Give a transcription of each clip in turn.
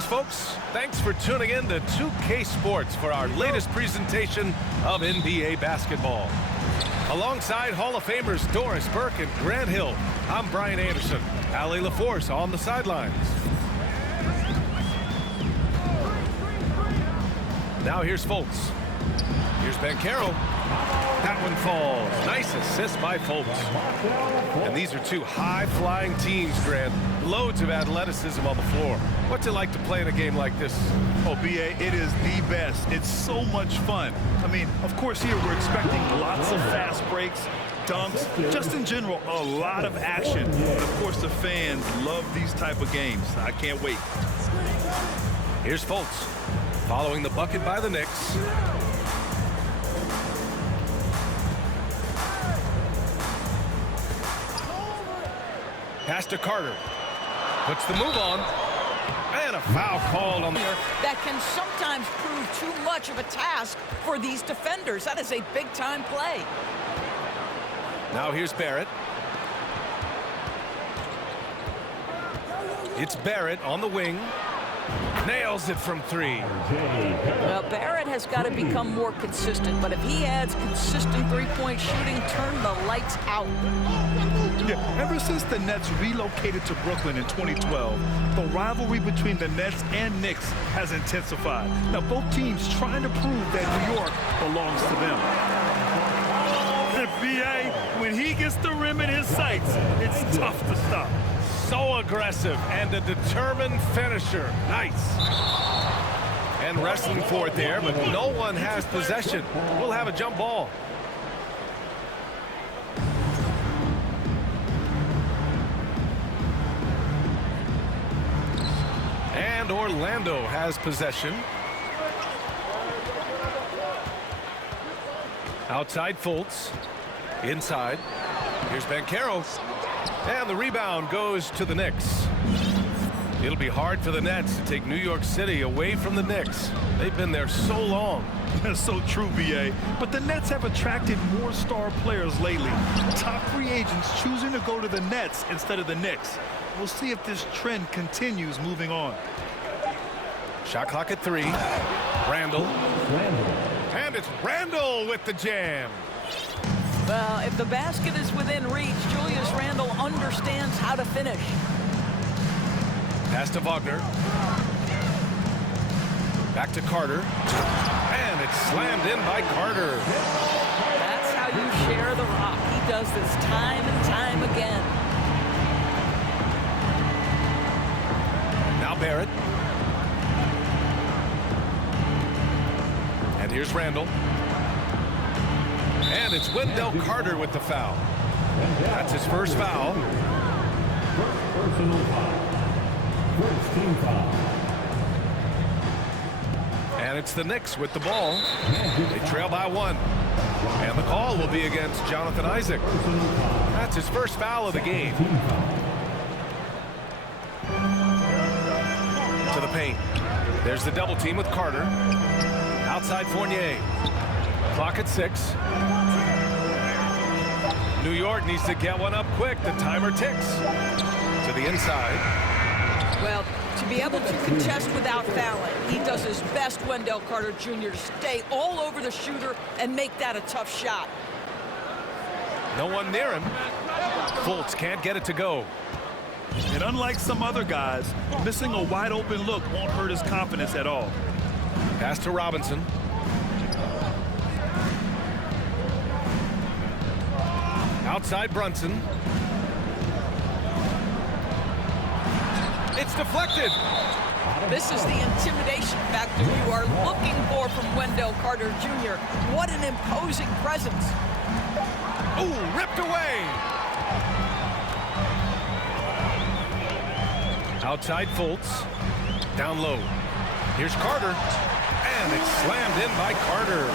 Greetings, folks. Thanks for tuning in to 2K Sports for our latest presentation of NBA basketball. Alongside Hall of Famers Doris Burke and Grant Hill, I'm Brian Anderson. Allie LaForce on the sidelines. Now here's Fultz. Here's Banchero. That one falls. Nice assist by Fultz. And these are two high-flying teams, Grant. Loads of athleticism on the floor. What's it like to play in a game like this? Oh, B.A., it is the best. It's so much fun. I mean, of course, here we're expecting lots of fast breaks, dunks, just in general, a lot of action. And, of course, the fans love these type of games. I can't wait. Here's Fultz, following the bucket by the Knicks. Pass to Carter. Puts the move on. And a foul called on there. That can sometimes prove too much of a task for these defenders. That is a big-time play. Now here's Barrett. It's Barrett on the wing. Nails it from three. Well, Barrett has got to become more consistent, but if he adds consistent three-point shooting, turn the lights out. Yeah, ever since the Nets relocated to Brooklyn in 2012, the rivalry between the Nets and Knicks has intensified. Now, both teams trying to prove that New York belongs to them. B.A., when he gets the rim in his sights, it's tough to stop. So aggressive and a determined finisher. Nice. And wrestling for it there, but no one has possession. We'll have a jump ball. And Orlando has possession. Outside Fultz. Inside. Here's Banchero. And the rebound goes to the Knicks. It'll be hard for the Nets to take New York City away from the Knicks. They've been there so long. That's so true, B.A. But the Nets have attracted more star players lately. Top free agents choosing to go to the Nets instead of the Knicks. We'll see if this trend continues moving on. Shot clock at 3. Randall. And it's Randall with the jam. Well, if the basket is within reach, Julius Randle understands how to finish. Pass to Wagner. Back to Carter. And it's slammed in by Carter. That's how you share the rock. He does this time and time again. Now Barrett. And here's Randall. And it's Wendell Carter with the foul. That's his first foul. Personal foul. First team foul. And it's the Knicks with the ball. They trail by 1. And the call will be against Jonathan Isaac. That's his first foul of the game. To the paint. There's the double team with Carter. Outside Fournier. Clock at 6. New York needs to get one up quick. The timer ticks. To the inside. Well, to be able to contest without fouling, he does his best, Wendell Carter Jr., to stay all over the shooter and make that a tough shot. No one near him. Fultz can't get it to go. And unlike some other guys, missing a wide open look won't hurt his confidence at all. Pass to Robinson. Outside Brunson. It's deflected. This is the intimidation factor you are looking for from Wendell Carter Jr. What an imposing presence. Ooh, ripped away. Outside Fultz. Down low. Here's Carter. And it's slammed in by Carter.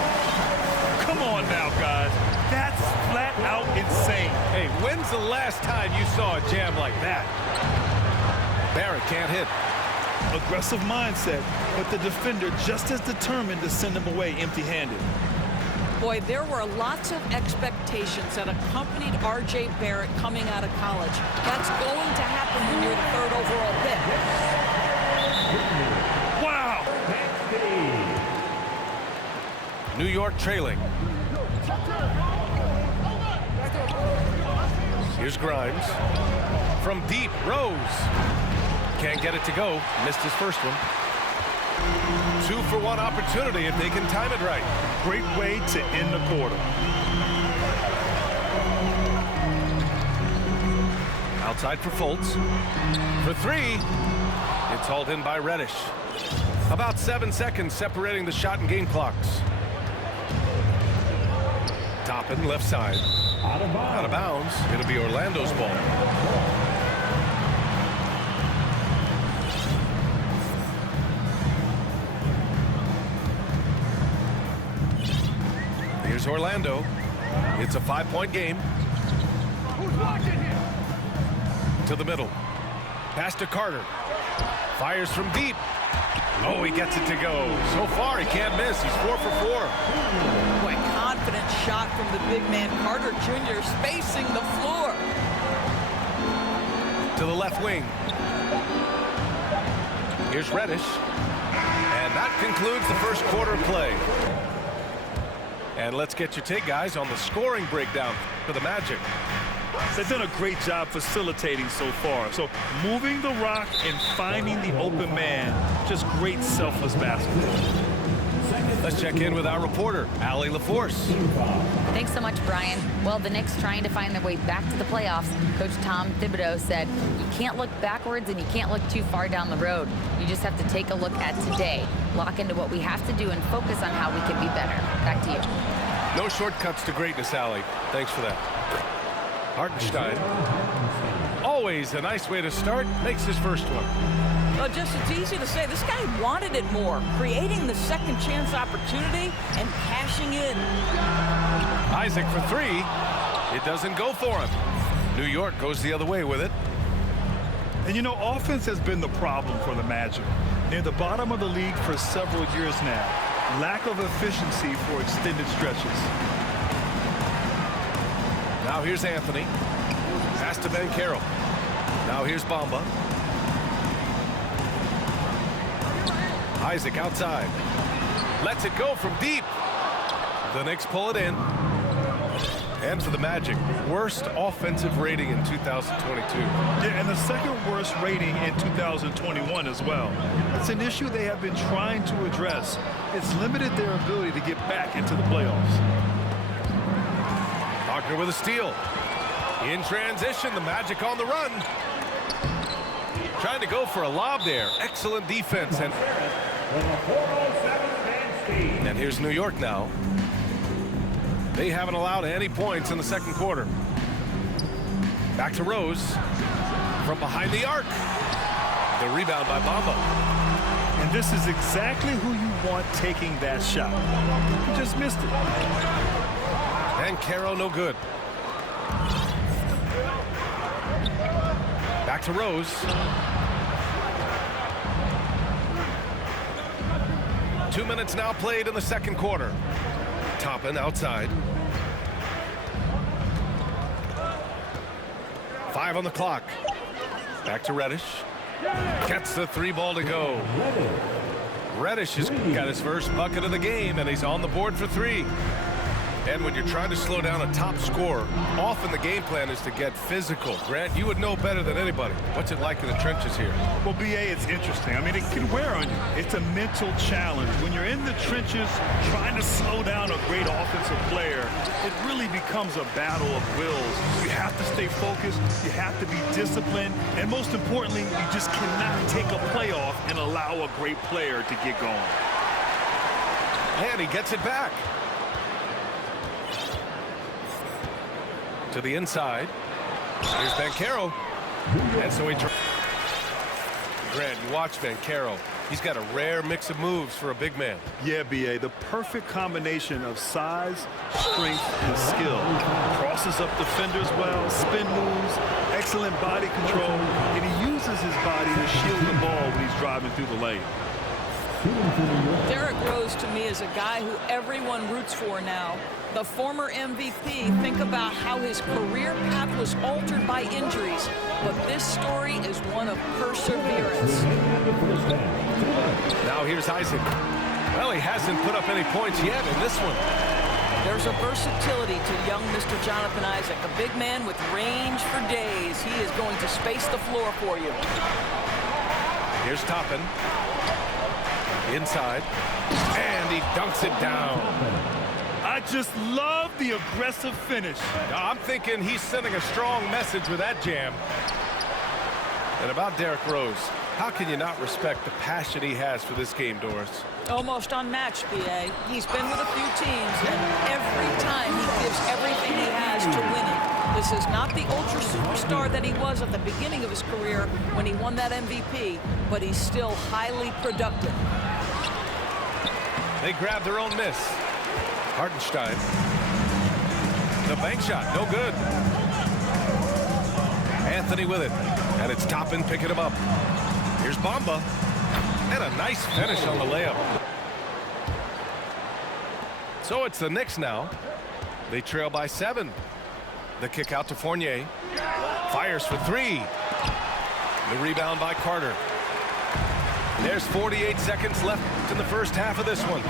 Come on now, guys. That's flat out insane. Hey, when's the last time you saw a jam like that? Barrett can't hit. Aggressive mindset, but the defender just as determined to send him away empty-handed. Boy, there were lots of expectations that accompanied R.J. Barrett coming out of college. That's going to happen when you're the 3rd overall pick. New York trailing. Here's Grimes. From deep, Rose. Can't get it to go. Missed his first one. 2-for-1 opportunity if they can time it right. Great way to end the quarter. Outside for Fultz. For three. It's hauled in by Reddish. About 7 seconds separating the shot and game clocks. Toppin, left side. Out of bounds. It'll be Orlando's ball. Here's Orlando. It's a 5-point game. To the middle. Pass to Carter. Fires from deep. Oh, he gets it to go. So far, he can't miss. He's 4 for 4. Boy, confident shot from the big man. Carter Jr. spacing the floor. To the left wing. Here's Reddish. And that concludes the first quarter of play. And let's get your take, guys, on the scoring breakdown for the Magic. They've done a great job facilitating so far. So moving the rock and finding the open man, just great selfless basketball. Let's check in with our reporter, Allie LaForce. Thanks so much, Brian. Well, the Knicks trying to find their way back to the playoffs. Coach Tom Thibodeau said, you can't look backwards and you can't look too far down the road. You just have to take a look at today, lock into what we have to do, and focus on how we can be better. Back to you. No shortcuts to greatness, Allie. Thanks for that. Hartenstein, always a nice way to start, makes his first one. Well, just it's easy to say this guy wanted it more, creating the second chance opportunity and cashing in. Isaac for three. It doesn't go for him. New York goes the other way with it. And you know, offense has been the problem for the Magic. Near the bottom of the league for several years now. Lack of efficiency for extended stretches. Now here's Anthony. Pass to Ben Carroll. Now here's Bamba. Isaac outside. Lets it go from deep. The Knicks pull it in. And for the Magic, worst offensive rating in 2022. Yeah, and the second worst rating in 2021 as well. It's an issue they have been trying to address. It's limited their ability to get back into the playoffs. Wagner with a steal. In transition, the Magic on the run. Trying to go for a lob there. Excellent defense. And here's New York now. They haven't allowed any points in the second quarter. Back to Rose. From behind the arc. The rebound by Bamba. And this is exactly who you want taking that shot. You just missed it. And Caro no good. Back to Rose. Two minutes now played in the second quarter. Toppin outside. 5 on the clock. Back to Reddish. Gets the 3 ball to go. Reddish has got his first bucket of the game, and he's on the board for 3. And when you're trying to slow down a top scorer, often the game plan is to get physical. Grant, you would know better than anybody. What's it like in the trenches here? Well, BA, it's interesting. I mean, it can wear on you. It's a mental challenge. When you're in the trenches trying to slow down a great offensive player, it really becomes a battle of wills. You have to stay focused. You have to be disciplined. And most importantly, you just cannot take a playoff and allow a great player to get going. And he gets it back. To the inside. Here's Banchero. And so he... Grant, you watch Banchero. He's got a rare mix of moves for a big man. Yeah, BA, the perfect combination of size, strength, and skill. Crosses up defenders well, spin moves, excellent body control, and he uses his body to shield the ball when he's driving through the lane. Derrick Rose, to me, is a guy who everyone roots for now. The former MVP, think about how his career path was altered by injuries. But this story is one of perseverance. Now here's Isaac. Well, he hasn't put up any points yet in this one. There's a versatility to young Mr. Jonathan Isaac, a big man with range for days. He is going to space the floor for you. Here's Toppin. Inside. And he dunks it down. I just love the aggressive finish. I'm thinking he's sending a strong message with that jam. And about Derrick Rose, how can you not respect the passion he has for this game, Doris? Almost unmatched, B.A. He's been with a few teams, and every time he gives everything he has to winning. This is not the ultra superstar that he was at the beginning of his career when he won that MVP, but he's still highly productive. They grab their own miss. Hartenstein. The bank shot, no good. Anthony with it, and it's Toppin picking him up. Here's Bamba, and a nice finish on the layup. So it's the Knicks now. They trail by 7. The kick out to Fournier. Fires for 3. The rebound by Carter. There's 48 seconds left in the first half of this one.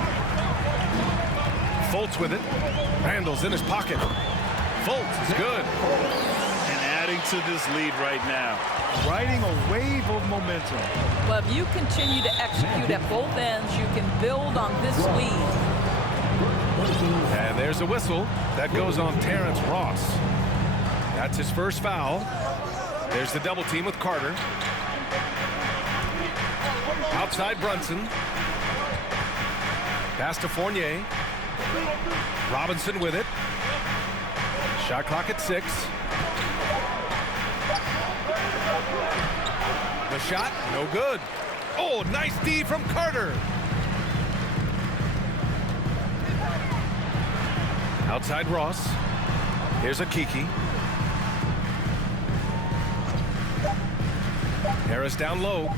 Fultz with it. Randall's in his pocket. Fultz is good. And adding to this lead right now. Riding a wave of momentum. Well, if you continue to execute at both ends, you can build on this lead. And there's a whistle that goes on Terrence Ross. That's his first foul. There's the double team with Carter. Outside Brunson. Pass to Fournier. Robinson with it. Shot clock at 6. The shot, no good. Oh, nice D from Carter. Outside Ross. Here's a Kiki. Harris down low.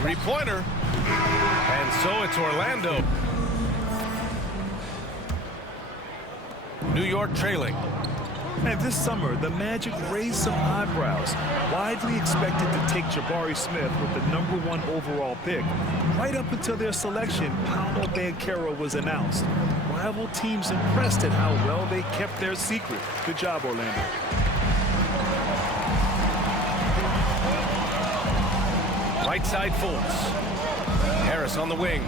Three-pointer. And so it's Orlando. New York trailing. And this summer, the Magic raised some eyebrows. Widely expected to take Jabari Smith with the #1 overall pick. Right up until their selection, Paolo Banchero was announced. Rival teams impressed at how well they kept their secret. Good job, Orlando. Right side Fultz. Harris on the wing.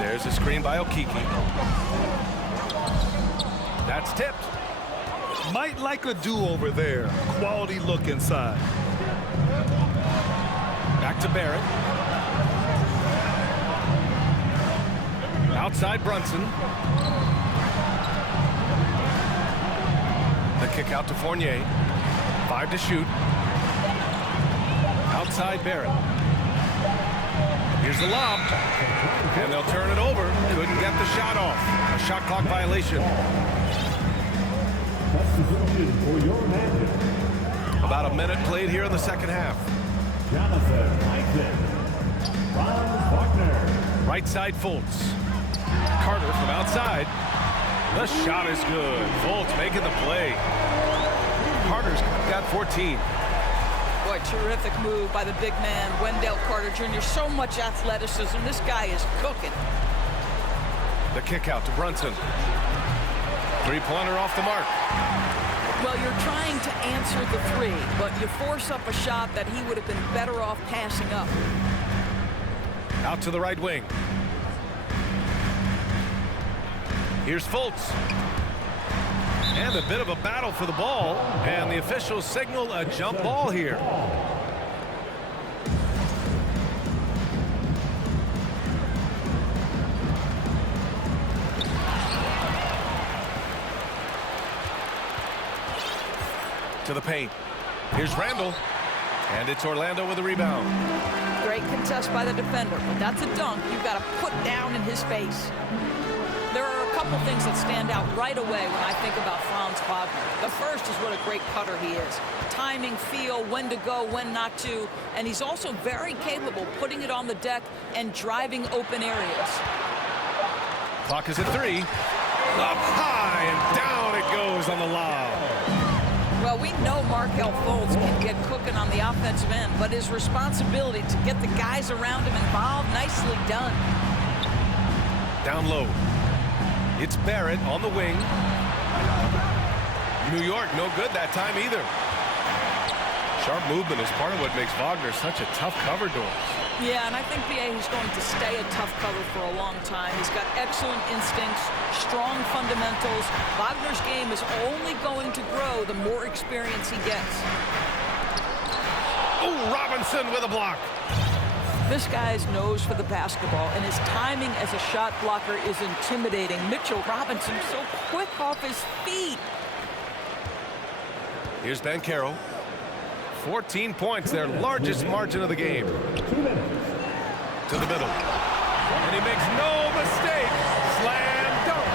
There's a screen by Okiki. That's tipped. Might like a do-over there. Quality look inside. Back to Barrett. Outside Brunson. The kick out to Fournier. 5 to shoot. Outside Barrett. Here's the lob. And they'll turn it over. Couldn't get the shot off. A shot clock violation. For your Magic, About a minute played here in the second half. Jonathan Isaac. Ron Faulkner. Right side Fultz. Carter from outside. The shot is good. Fultz making the play. Carter's got 14. Boy, terrific move by the big man, Wendell Carter Jr. So much athleticism. This guy is cooking. The kick out to Brunson. Three-pointer off the mark. Well, you're trying to answer the 3, but you force up a shot that he would have been better off passing up. Out to the right wing. Here's Fultz. And a bit of a battle for the ball. And the officials signal a jump ball here. To the paint. Here's Randall. And it's Orlando with a rebound. Great contest by the defender, but that's a dunk you've got to put down in his face. There are a couple things that stand out right away when I think about Franz Wagner. The first is what a great cutter he is. Timing, feel, when to go, when not to. And he's also very capable putting it on the deck and driving open areas. Clock is at 3. Up high and down it goes on the lob. Well, we know Markelle Fultz can get cooking on the offensive end, but his responsibility to get the guys around him involved, nicely done. Down low. It's Barrett on the wing. New York, no good that time either. Sharp movement is part of what makes Wagner such a tough cover doors. Yeah, and I think BA is going to stay a tough cover for a long time. He's got excellent instincts, strong fundamentals. Wagner's game is only going to grow the more experience he gets. Oh, Robinson with a block. This guy's nose for the basketball, and his timing as a shot blocker is intimidating. Mitchell Robinson so quick off his feet. Here's Banchero. 14 points, their largest margin of the game. To the middle. And he makes no mistake. Slam dunk.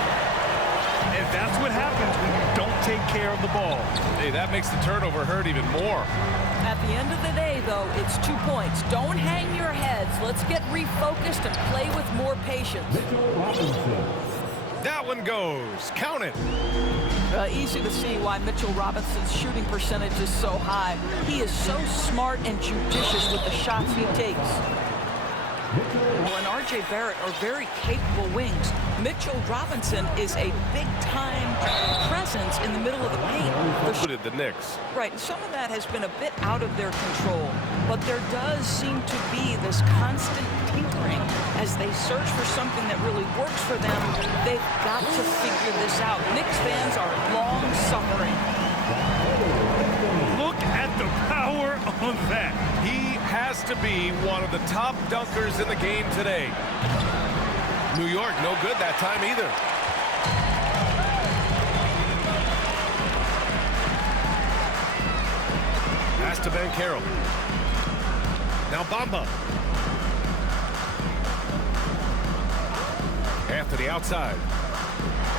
And that's what happens when you don't take care of the ball. Hey, that makes the turnover hurt even more. At the end of the day, though, it's 2 points. Don't hang your heads. Let's get refocused and play with more patience. That one goes. Count it. Easy to see why Mitchell Robinson's shooting percentage is so high. He is so smart and judicious with the shots he takes. Well, and R.J. Barrett are very capable wings. Mitchell Robinson is a big-time presence in the middle of the paint. The Knicks. Right, some of that has been a bit out of their control, but there does seem to be this constant tinkering as they search for something that really works for them. They've got to figure this out. Knicks fans are long-suffering. Look at the power on that. He has to be one of the top dunkers in the game today. New York, no good that time either. Pass to Banchero. Now Bamba. Anthony outside.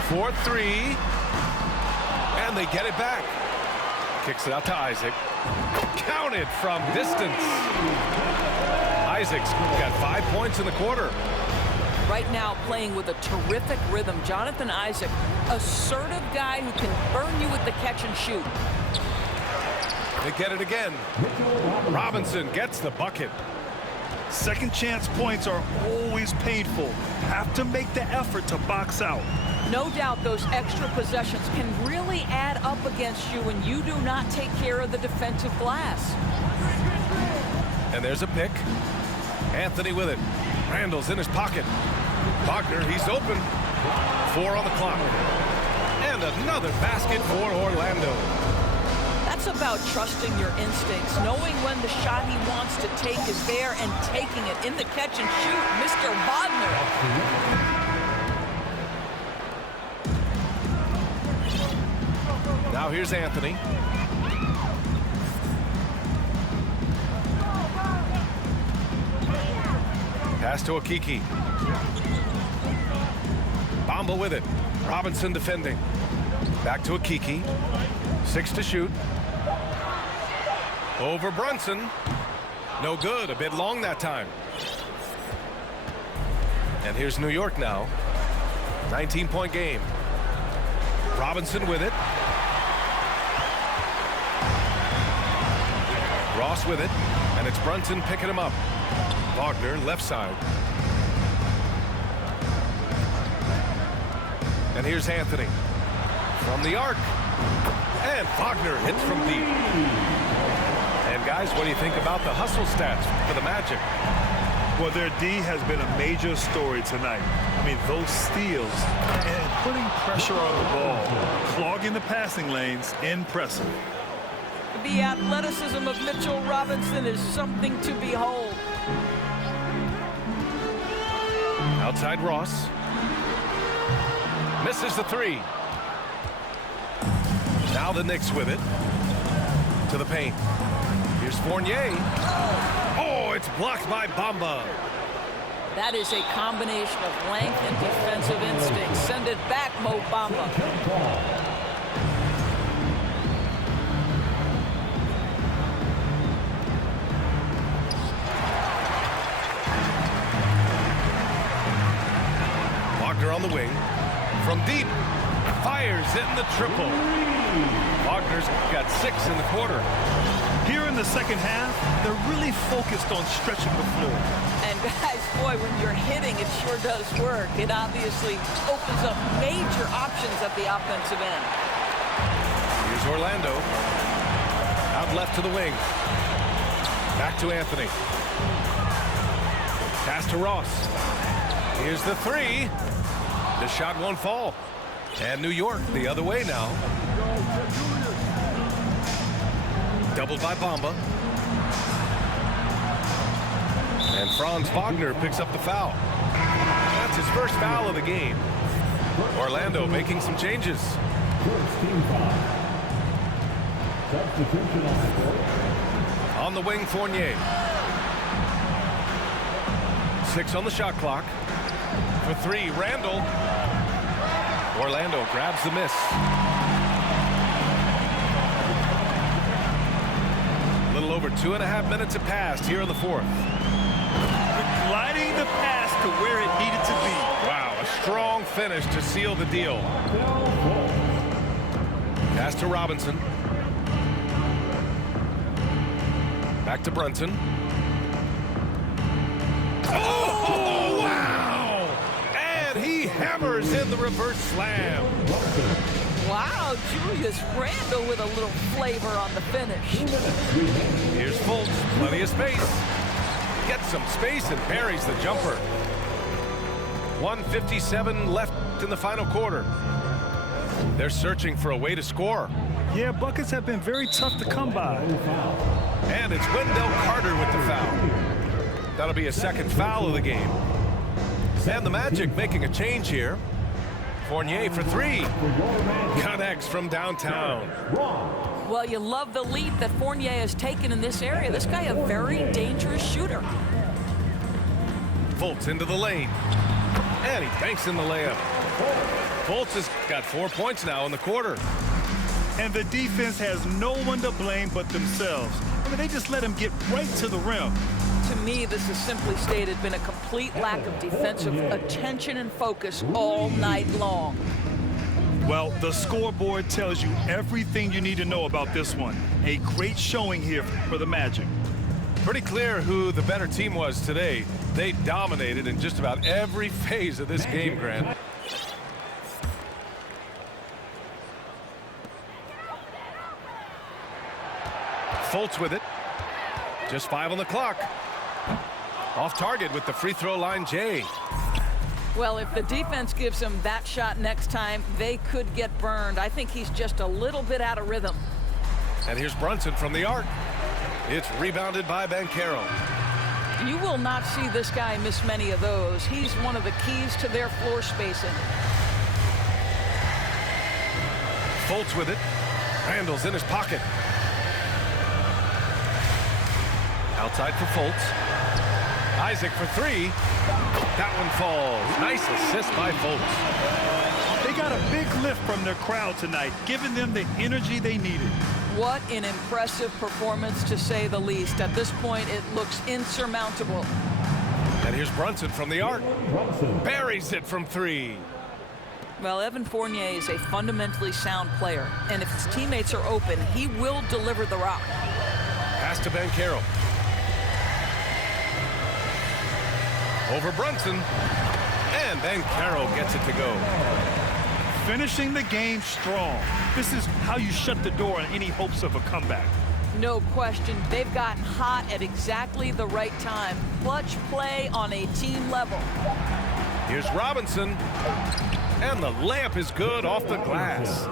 4-3. And they get it back. Kicks it out to Isaac. Counted from distance. Isaac's got 5 points in the quarter. Right now playing with a terrific rhythm. Jonathan Isaac, assertive guy who can burn you with the catch and shoot. They get it again. Robinson gets the bucket. Second chance points are always painful. Have to make the effort to box out. No doubt those extra possessions can really add up against you when you do not take care of the defensive glass. And there's a pick. Anthony with it. Randall's in his pocket. Wagner, he's open. 4 on the clock. And another basket for Orlando. That's about trusting your instincts, knowing when the shot he wants to take is there and taking it in the catch and shoot. Mr. Wagner. Now here's Anthony. Pass to Okiki. Bamba with it. Robinson defending. Back to Okiki. 6 to shoot. Over Brunson. No good. A bit long that time. And here's New York now. 19-point game. Robinson with it. Ross with it. And it's Brunson picking him up. Wagner left side. And here's Anthony. From the arc. And Wagner hits from deep. And guys, what do you think about the hustle stats for the Magic? Well, their D has been a major story tonight. I mean, those steals and putting pressure on the ball, clogging the passing lanes, impressive. The athleticism of Mitchell Robinson is something to behold. Outside Ross. Misses the 3. Now the Knicks with it. To the paint. Here's Fournier. Oh, it's blocked by Bamba. That is a combination of length and defensive instinct. Send it back, Mo Bamba. Wagner on the wing. From deep. Fires in the triple. Wagner's got 6 in the quarter. Here in the second half, they're really focused on stretching the floor. And guys, Boy, when you're hitting, it sure does work. It obviously opens up major options at the offensive end. Here's Orlando. Out left to the wing. Back to Anthony. Pass to Ross. Here's the three. The shot won't fall. And New York the other way now. Doubled by Bamba. And Franz Wagner picks up the foul. That's his first foul of the game. Orlando making some changes. First team foul. Substitution on the court. On the wing, Fournier. 6 on the shot clock. For three, Randall. Orlando grabs the miss. A little over 2.5 minutes have passed here in the fourth. Gliding the pass to where it needed to be. Wow, a strong finish to seal the deal. Pass to Robinson. Back to Brunson. Oh, wow! And he hammers in the reverse slam. Wow, Julius Randle with a little flavor on the finish. Here's Fultz, plenty of space. Gets some space and buries the jumper. 1:57 left in the final quarter. They're searching for a way to score. Yeah, buckets have been very tough to come by. And it's Wendell Carter with the foul. That'll be a second foul of the game. And the Magic making a change here. Fournier for three. Connects from downtown. Well, you love the lead that Fournier has taken in this area. This guy a very dangerous shooter. Fultz into the lane. And he banks in the layup. Fultz has got 4 points now in the quarter. And the defense has no one to blame but themselves. I mean, they just let him get right to the rim. To me, this has simply stated been a complete lack of defensive attention and focus all night long. Well, the scoreboard tells you everything you need to know about this one. A great showing here for the Magic. Pretty clear who the better team was today. They dominated in just about every phase of this game, Grant. Fultz with it. Just 5 on the clock. Off target with the free throw line, Jay. Well, if the defense gives him that shot next time, they could get burned. I think he's just a little bit out of rhythm. And here's Brunson from the arc. It's rebounded by Banchero. You will not see this guy miss many of those. He's one of the keys to their floor spacing. Fultz with it. Randall's in his pocket. Outside for Fultz. Isaac for three. That one falls. Nice assist by Fultz. They got a big lift from their crowd tonight, giving them the energy they needed. What an impressive performance, to say the least. At this point, it looks insurmountable. And here's Brunson from the arc. Buries it from three. Well, Evan Fournier is a fundamentally sound player, and if his teammates are open, he will deliver the rock. Pass to Banchero. Over Brunson. And Banchero gets it to go. Finishing the game strong. This is how you shut the door on any hopes of a comeback. No question. They've gotten hot at exactly the right time. Clutch play on a team level. Here's Robinson. And the layup is good off the glass.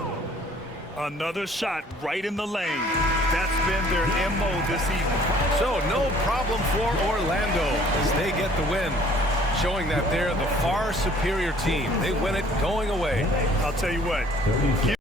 Another shot right in the lane. That's been their MO this evening. So no problem for Orlando as they get the win, showing that they're the far superior team. They win it going away. I'll tell you what.